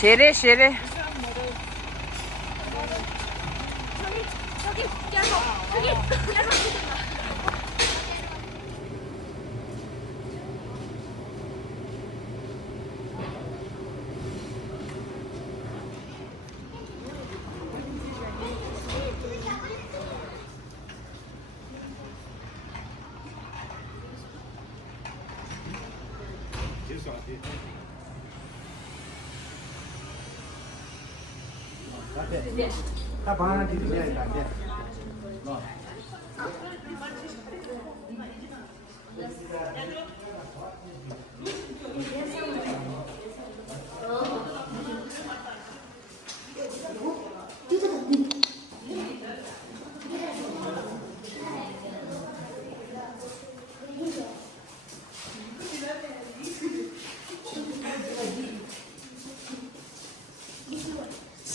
쉐레 쉐레. 저기 얇아.他帮他弟弟练感觉。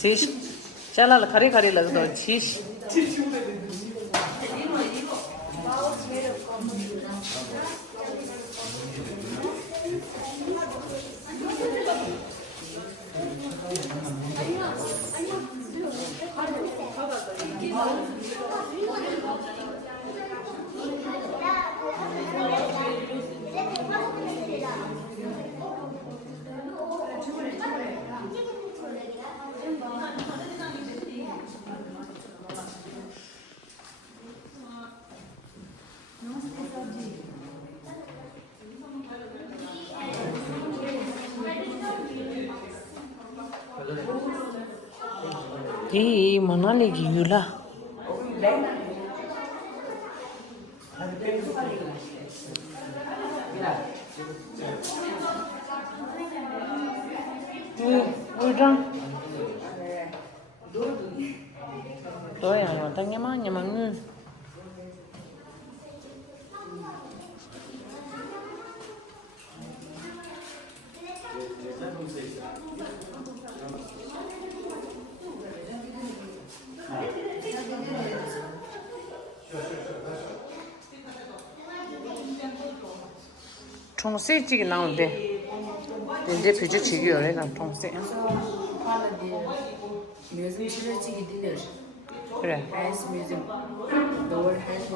शीश चला खरी खरी लग दो शीश 이 만나니 기울라 우장 또야 뭐 당냐만 냐만 총세찌개 나오는데 이제 표지 지기 어려나 총세 뮤직 실력이 되네. 그래 아이스 뮤직. 너를 할수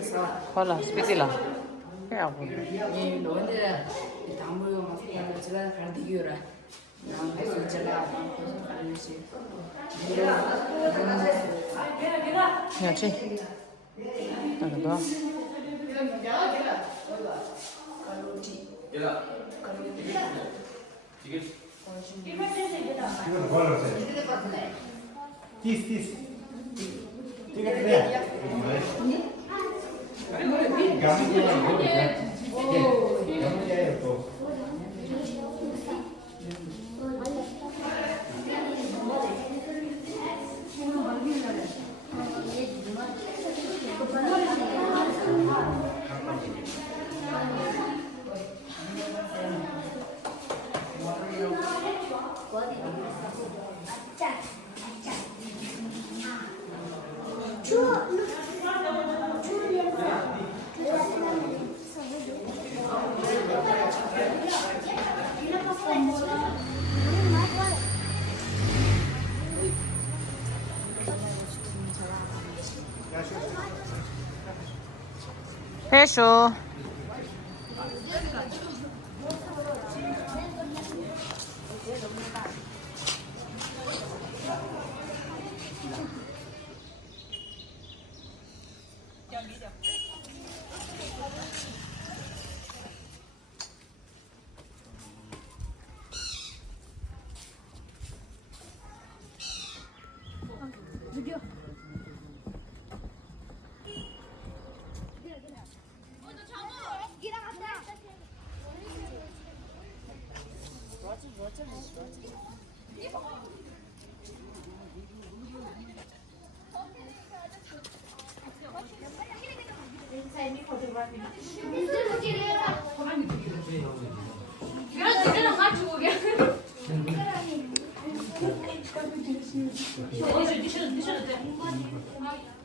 있어. 콜라 스피디라 해하고 이 너네 담으로 마스터 제가 가르치기라. 난 무슨 제가 무슨 가르치. 해야지 나도 이거 걸어주세요. 디스. 이거 그래. 감기야 또. 해쇼 드셔도 돼.